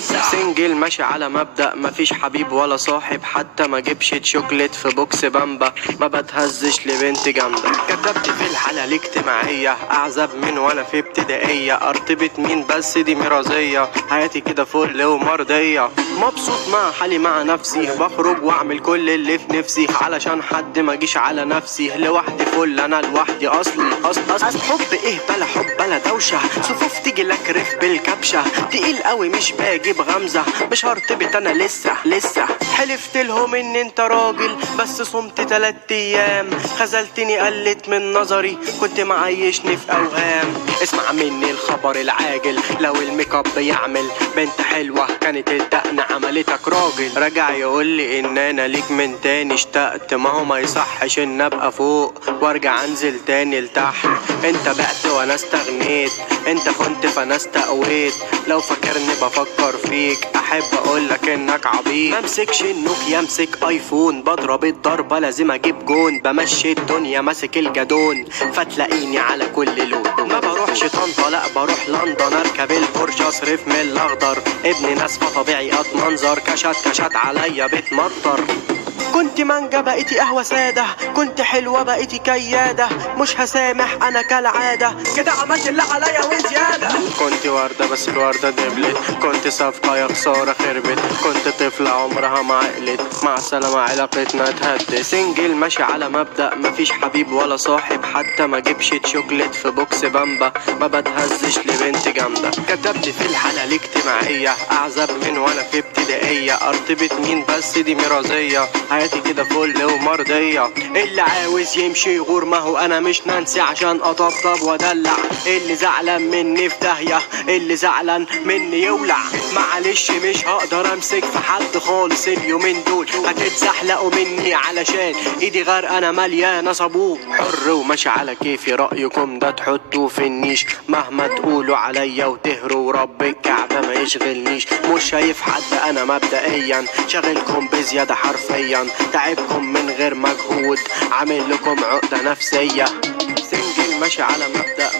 سنجل ماشي على مبدأ مفيش حبيب ولا صاحب، حتى ما جيبش شوكليت في بوكس بامبا، ما بتهزش لبنت جامدة. كتبت في الحالة الاجتماعية اعزب من وانا في ابتدائية، ارتبط مين بس دي مرازية، حياتي كده فل ومرضية، مبسوط مع حالي مع نفسي، بخرج واعمل كل اللي في نفسي، علشان حد ما جيش على نفسي، لوحدي فل انا لوحدي اصلي. اصل حب ايه بلا حب بلا دوشة، صفوف تيجي لك رف بالكبشة، تقيل قوي مش باجي بغمزة، مش هرتبط انا لسه حلفت لهم ان انت راجل بس صمت 3 ايام، خذلتني قلت من نظري كنت معيشني في اوهام. اسمع مني الخبر العاجل، لو الميك اب بيعمل بنت حلوة كانت الدقن عملتك راجل، رجع يقول لي ان انا ليك من تاني اشتقت، ما هو ما يصحش ان ابقى فوق وارجع انزل تاني لتحت، انت بعت وانا استغنيت، انت خنت فانا استقويت، لو فاكرني بفكر فيك احب اقولك انك عبيط، ممسكش النوكيا امسك ايفون، بضرب الضربة لازم اجيب جون، بمشي الدنيا ماسك الجدون، فتلاقيني على كل لون، ما بروحش طنطا لا بروح لندن، اركب البورش اصرف من الاخضر، ابن ناس فطبيعي اتمنظر، كشات عليا بتمطر، كنت مانجا بقيتي قهوة سادة، كنت حلوة بقيتي كيادة، مش هسامح انا كالعادة، كده عملت اللي عليا وزيادة، كنت وردة بس الوردة دبلت، كنت صفقة يا خسارة خربت، كنت طفلة عمرها ما عقلت، مع السلامة علاقتنا اتهدت، سنجل ماشي على مبدأ مفيش حبيب ولا صاحب، حتى ما جيبش شوكليت في بوكس بامبا، ما بتهزش لبنت جامدة. كتبت في الحالة الاجتماعية اعزب من وانا في ابتدائية، ارتبط مين بس دي مرازية، حياتي كده فل ومرضية، اللي عاوز يمشي يغور، ما هو انا مش نانسي عشان اطبطب وادلع، اللي زعلان مني في داهية، اللي زعلان مني يولع، معلش مش هقدر امسك في حد خالص اليومين دول، هتتزحلقوا مني علشان ايدي غرقانة مليانة صابون، حر وماشي على كيفي، رأيكم ده تحطوه في النيش، مهما تقولوا عليا وتهروا رب الكعبة ما يشغلنيش، مش شايف حد انا مبدئيا، شغلكم بزيادة حرفيا، تعبكم من غير مجهود، عامل لكم عقدة نفسية، سنجل ماشي على مبدأ